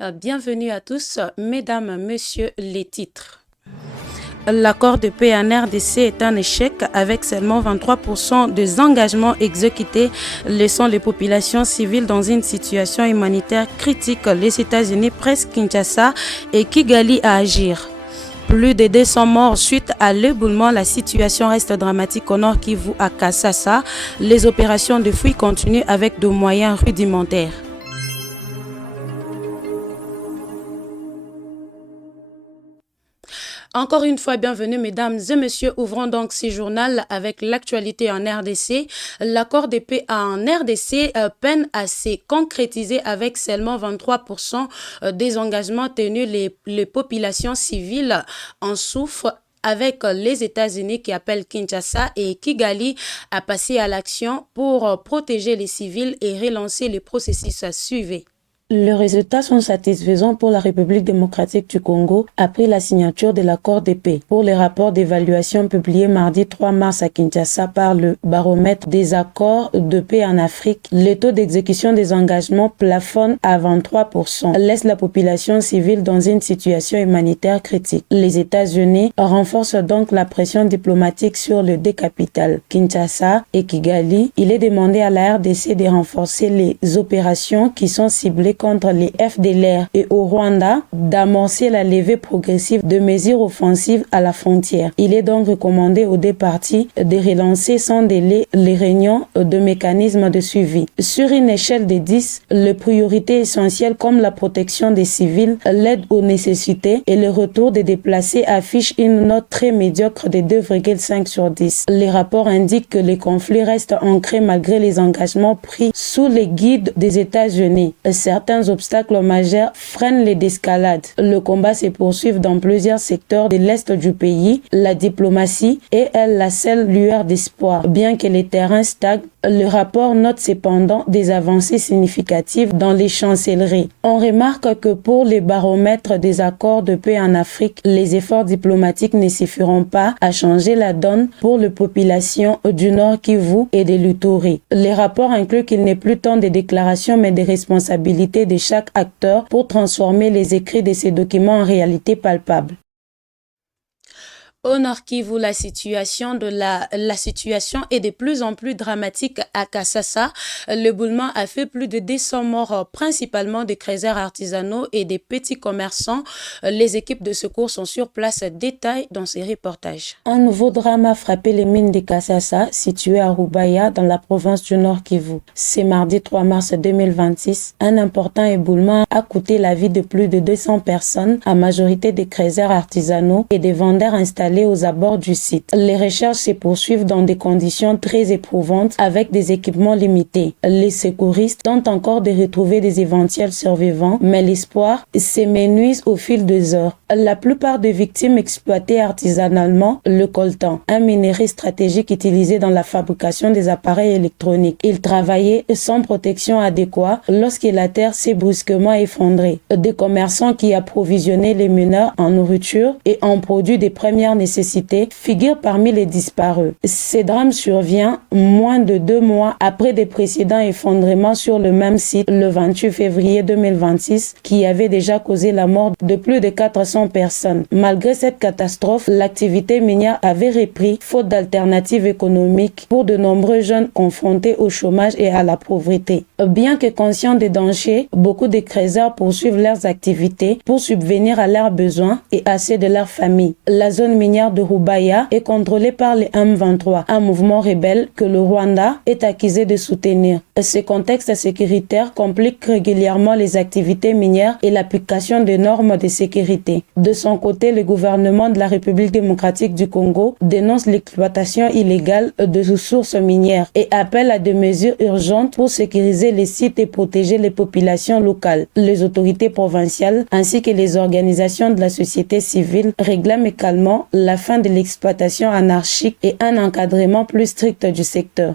Bienvenue à tous, mesdames, messieurs, les titres. L'accord de paix en RDC est un échec avec seulement 23% des engagements exécutés, laissant les populations civiles dans une situation humanitaire critique. Les États-Unis pressent Kinshasa et Kigali à agir. Plus de 200 morts suite à l'éboulement. La situation reste dramatique au nord Kivu à Kasasa. Les opérations de fouilles continuent avec de moyens rudimentaires. Encore une fois, bienvenue mesdames et messieurs. Ouvrons donc ce journal avec l'actualité en RDC. L'accord de paix en RDC peine à se concrétiser avec seulement 23% des engagements tenus. Les populations civiles en souffrent avec les États-Unis qui appellent Kinshasa et Kigali à passer à l'action pour protéger les civils et relancer le processus à suivre. Les résultats sont satisfaisants pour la République démocratique du Congo après la signature de l'accord de paix. Pour les rapports d'évaluation publiés mardi 3 mars à Kinshasa par le baromètre des accords de paix en Afrique, le taux d'exécution des engagements plafonne à 23%, laisse la population civile dans une situation humanitaire critique. Les États-Unis renforcent donc la pression diplomatique sur les deux capitales, Kinshasa et Kigali. Il est demandé à la RDC de renforcer les opérations qui sont ciblées contre les FDLR et au Rwanda d'amorcer la levée progressive de mesures offensives à la frontière. Il est donc recommandé aux deux parties de relancer sans délai les réunions de mécanismes de suivi. Sur une échelle de 10, les priorités essentielles comme la protection des civils, l'aide aux nécessités et le retour des déplacés affichent une note très médiocre de 2,5 sur 10. Les rapports indiquent que les conflits restent ancrés malgré les engagements pris sous les guides des États-Unis. Certains obstacles majeurs freinent les escalades. Le combat se poursuit dans plusieurs secteurs de l'Est du pays. La diplomatie est, elle, la seule lueur d'espoir. Bien que les terrains stagnent, le rapport note cependant des avancées significatives dans les chancelleries. On remarque que pour les baromètres des accords de paix en Afrique, les efforts diplomatiques ne suffiront pas à changer la donne pour les populations du Nord Kivu et de l'Uturi. Les rapports incluent qu'il n'est plus tant de déclarations mais des responsabilités de chaque acteur pour transformer les écrits de ces documents en réalité palpable. Au Nord Kivu, la situation est de plus en plus dramatique à Kasasa. L'éboulement a fait plus de 200 morts, principalement des créateurs artisanaux et des petits commerçants. Les équipes de secours sont sur place. Détails dans ces reportages. Un nouveau drame a frappé les mines de Kasasa, situées à Rubaya, dans la province du Nord Kivu. C'est mardi 3 mars 2026. Un important éboulement a coûté la vie de plus de 200 personnes, à majorité des créateurs artisanaux et des vendeurs installés aux abords du site. Les recherches se poursuivent dans des conditions très éprouvantes avec des équipements limités. Les secouristes tentent encore de retrouver des éventuels survivants, mais l'espoir s'amenuise au fil des heures. La plupart des victimes exploitaient artisanalement le coltan, un minerai stratégique utilisé dans la fabrication des appareils électroniques. Ils travaillaient sans protection adéquate lorsque la terre s'est brusquement effondrée. Des commerçants qui approvisionnaient les mineurs en nourriture et en produits de première nécessité figurent parmi les disparus. Ce drame survient moins de 2 mois après des précédents effondrements sur le même site le 28 février 2026 qui avait déjà causé la mort de plus de 400 personnes. Malgré cette catastrophe, l'activité minière avait repris faute d'alternatives économiques pour de nombreux jeunes confrontés au chômage et à la pauvreté. Bien que conscients des dangers, beaucoup de créateurs poursuivent leurs activités pour subvenir à leurs besoins et à ceux de leur famille. La zone minière de Rubaya est contrôlée par les M23, un mouvement rebelle que le Rwanda est accusé de soutenir. Ce contexte sécuritaire complique régulièrement les activités minières et l'application des normes de sécurité. De son côté, le gouvernement de la République démocratique du Congo dénonce l'exploitation illégale de ressources minières et appelle à des mesures urgentes pour sécuriser les sites et protéger les populations locales. Les autorités provinciales ainsi que les organisations de la société civile réclament également la fin de l'exploitation anarchique et un encadrement plus strict du secteur.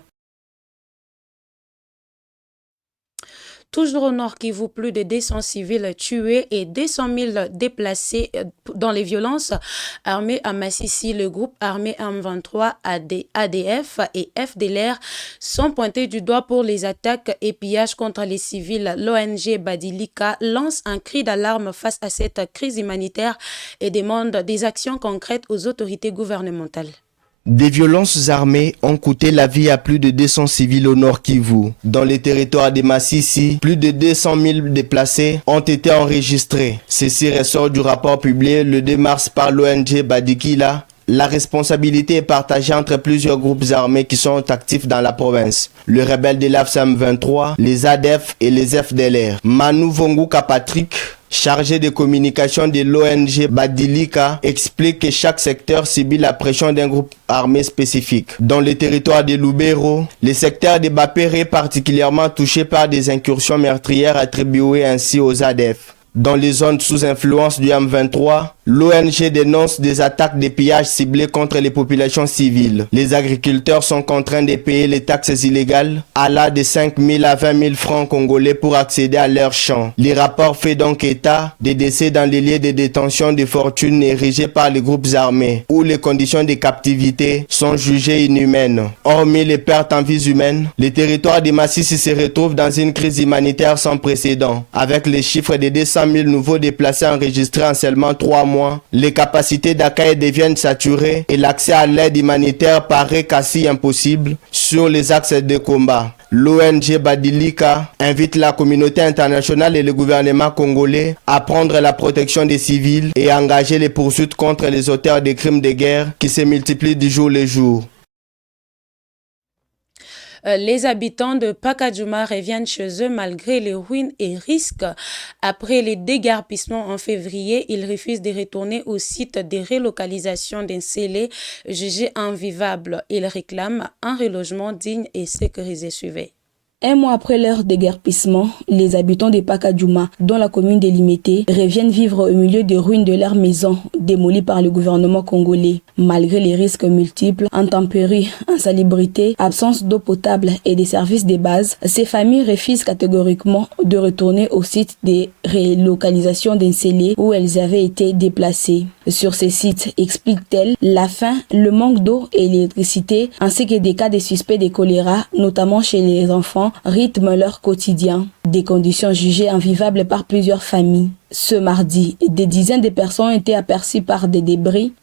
Toujours au Nord Kivu, plus de 200 civils tués et 200 000 déplacés dans les violences armées à Massissi. Le groupe armé M23, ADF et FDLR sont pointés du doigt pour les attaques et pillages contre les civils. L'ONG Badilika lance un cri d'alarme face à cette crise humanitaire et demande des actions concrètes aux autorités gouvernementales. Des violences armées ont coûté la vie à plus de 200 civils au Nord Kivu. Dans les territoires de Massissi, plus de 200 000 déplacés ont été enregistrés. Ceci ressort du rapport publié le 2 mars par l'ONG Badikila. La responsabilité est partagée entre plusieurs groupes armés qui sont actifs dans la province. Le rebelle de l'AFSAM 23, les ADF et les FDLR. Manu Vonguka Patrick, chargé de communication de l'ONG Badilika, explique que chaque secteur subit la pression d'un groupe armé spécifique. Dans le territoire de Lubero, le secteur de Bapere est particulièrement touché par des incursions meurtrières attribuées ainsi aux ADF. Dans les zones sous influence du M23, l'ONG dénonce des attaques de pillage ciblées contre les populations civiles. Les agriculteurs sont contraints de payer les taxes illégales allant de 5 000 à 20 000 francs congolais pour accéder à leurs champs. Les rapports font donc état des décès dans les lieux de détention de fortune érigés par les groupes armés, où les conditions de captivité sont jugées inhumaines. Hormis les pertes en vies humaines, le territoire de Massissi se retrouve dans une crise humanitaire sans précédent, avec les chiffres de 200 000 nouveaux déplacés enregistrés en seulement 3 mois. Les capacités d'accueil deviennent saturées et l'accès à l'aide humanitaire paraît quasi impossible sur les axes de combat. L'ONG Badilika invite la communauté internationale et le gouvernement congolais à prendre la protection des civils et à engager les poursuites contre les auteurs des crimes de guerre qui se multiplient du jour au jour. Les habitants de Pakadjouma reviennent chez eux malgré les ruines et risques. Après les déguerpissements en février, ils refusent de retourner au site de relocalisation d'Ensélé, jugé invivable. Ils réclament un relogement digne et sécurisé. Suivez. Un mois après leur déguerpissement, les habitants de Pakadjouma, dont la commune de Limité, reviennent vivre au milieu des ruines de leurs maisons démolies par le gouvernement congolais. Malgré les risques multiples, intempéries, insalubrité, absence d'eau potable et des services de base, ces familles refusent catégoriquement de retourner au site de relocalisation d'Ensélé où elles avaient été déplacées. Sur ces sites, explique-t-elle, la faim, le manque d'eau et d'électricité, ainsi que des cas de suspects de choléra, notamment chez les enfants, rythment leur quotidien. Des conditions jugées invivables par plusieurs familles. Ce mardi, des dizaines de personnes ont été aperçues par des débris.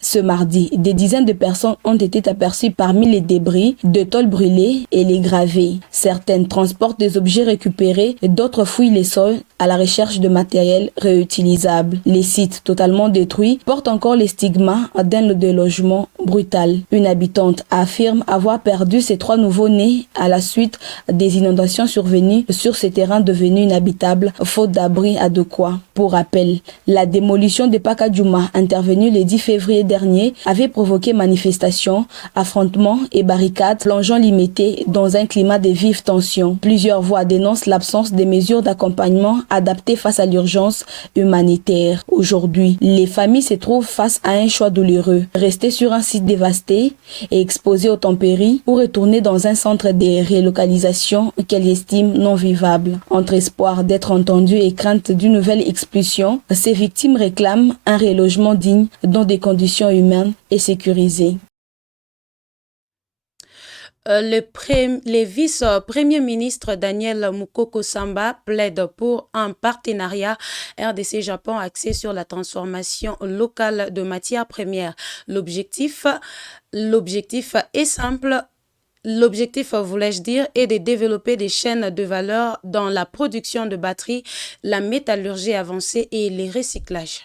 Parmi les débris de tôles brûlées et les gravés. Certaines transportent des objets récupérés et d'autres fouillent les sols à la recherche de matériel réutilisable. Les sites totalement détruits portent encore les stigmas d'un délogement brutal. Une habitante affirme avoir perdu ses 3 nouveaux-nés à la suite des inondations survenues sur ces terrains devenus inhabitables, faute d'abri adéquat. Pour rappel, la démolition de Pakadjouma intervenue le 10 février dernier avait provoqué manifestations, affrontements et barricades plongeant Limité dans un climat de vive tension. Plusieurs voix dénoncent l'absence de mesures d'accompagnement adaptées face à l'urgence humanitaire. Aujourd'hui, les familles se trouvent face à un choix douloureux. Rester sur un site dévasté et exposé aux tempéries ou retourner dans un centre de relocalisation qu'elles estiment non vivable. Entre espoir d'être entendues et crainte d'une nouvelle expulsion, ces victimes réclament un relogement digne dans des conditions humaines et sécurisées. Le vice-premier ministre Daniel Mukoko Samba plaide pour un partenariat RDC-Japon axé sur la transformation locale de matières premières. L'objectif est simple. L'objectif, voulais-je dire, est de développer des chaînes de valeur dans la production de batteries, la métallurgie avancée et les recyclages.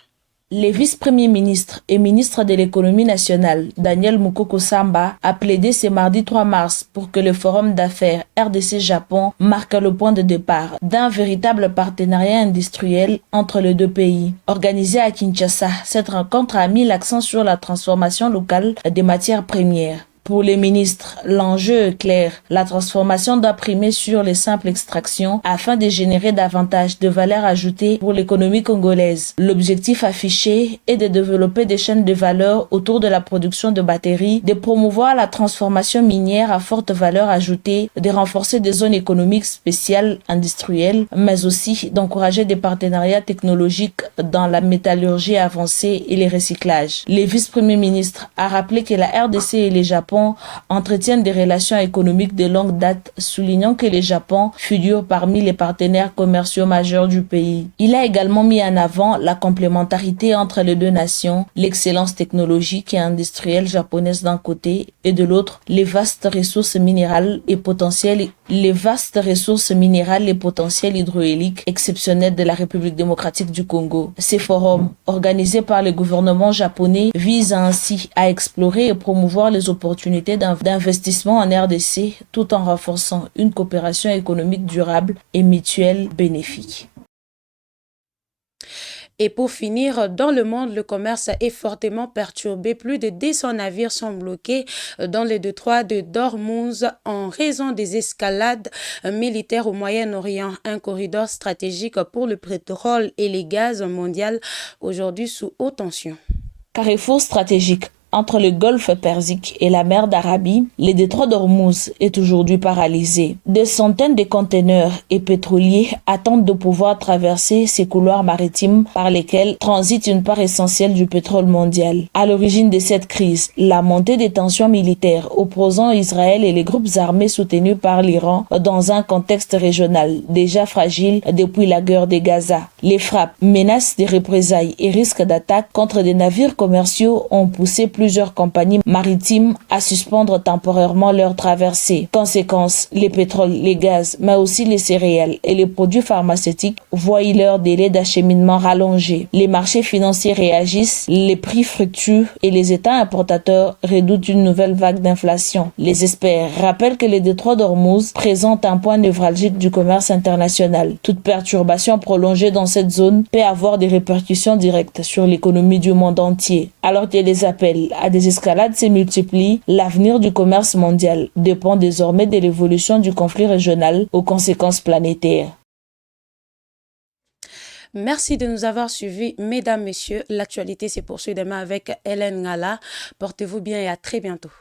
Le vice-premier ministre et ministre de l'économie nationale, Daniel Mukoko Samba, a plaidé ce mardi 3 mars pour que le forum d'affaires RDC-Japon marque le point de départ d'un véritable partenariat industriel entre les deux pays. Organisée à Kinshasa, cette rencontre a mis l'accent sur la transformation locale des matières premières. Pour les ministres, l'enjeu est clair. La transformation doit primer sur les simples extractions afin de générer davantage de valeur ajoutée pour l'économie congolaise. L'objectif affiché est de développer des chaînes de valeur autour de la production de batteries, de promouvoir la transformation minière à forte valeur ajoutée, de renforcer des zones économiques spéciales industrielles, mais aussi d'encourager des partenariats technologiques dans la métallurgie avancée et les recyclages. Le vice-premier ministre a rappelé que la RDC et le Japon entretiennent des relations économiques de longue date, soulignant que le Japon figure parmi les partenaires commerciaux majeurs du pays. Il a également mis en avant la complémentarité entre les deux nations, l'excellence technologique et industrielle japonaise d'un côté et de l'autre, les vastes ressources minérales et potentiels hydrauliques exceptionnels de la République démocratique du Congo. Ces forums, organisés par le gouvernement japonais, visent ainsi à explorer et promouvoir les opportunités d'investissement en RDC tout en renforçant une coopération économique durable et mutuelle bénéfique. Et pour finir, dans le monde, le commerce est fortement perturbé. Plus de 200 navires sont bloqués dans le détroit de Dormouz en raison des escalades militaires au Moyen-Orient, un corridor stratégique pour le pétrole et les gaz mondial, aujourd'hui sous haute tension. Carrefour stratégique entre le golfe Persique et la mer d'Arabie, le détroit d'Ormuz est aujourd'hui paralysé. Des centaines de conteneurs et pétroliers attendent de pouvoir traverser ces couloirs maritimes par lesquels transite une part essentielle du pétrole mondial. À l'origine de cette crise, la montée des tensions militaires opposant Israël et les groupes armés soutenus par l'Iran dans un contexte régional déjà fragile depuis la guerre de Gaza. Les frappes, menaces de représailles et risques d'attaque contre des navires commerciaux ont poussé plusieurs compagnies maritimes à suspendre temporairement leur traversée. Conséquence, les pétroles, les gaz, mais aussi les céréales et les produits pharmaceutiques voient leur délai d'acheminement rallongé. Les marchés financiers réagissent, les prix fluctuent et les États importateurs redoutent une nouvelle vague d'inflation. Les experts rappellent que le détroit d'Ormuz présente un point névralgique du commerce international. Toute perturbation prolongée dans cette zone peut avoir des répercussions directes sur l'économie du monde entier. Alors que les appels à des escalades se multiplient, l'avenir du commerce mondial dépend désormais de l'évolution du conflit régional aux conséquences planétaires. Merci de nous avoir suivis, mesdames, messieurs. L'actualité se poursuit demain avec Hélène Ngala. Portez-vous bien et à très bientôt.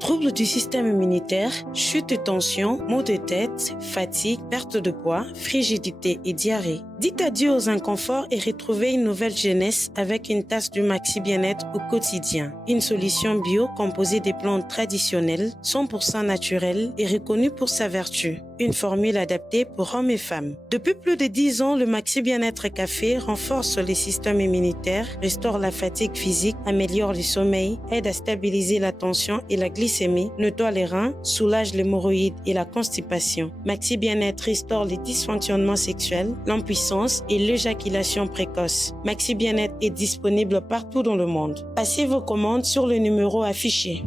Troubles du système immunitaire, chute de tension, maux de tête, fatigue, perte de poids, frigidité et diarrhée. Dites adieu aux inconforts et retrouvez une nouvelle jeunesse avec une tasse du Maxi Bien-être au quotidien. Une solution bio composée des plantes traditionnelles, 100% naturelles et reconnue pour sa vertu. Une formule adaptée pour hommes et femmes. Depuis plus de 10 ans, le Maxi Bien-être Café renforce le système immunitaire, restaure la fatigue physique, améliore le sommeil, aide à stabiliser la tension et la glycémie, nettoie les reins, soulage l'hémorroïde et la constipation. Maxi Bien-être restaure les dysfonctionnements sexuels, l'impuissance et l'éjaculation précoce. Maxi Bien-être est disponible partout dans le monde. Passez vos commandes sur le numéro affiché.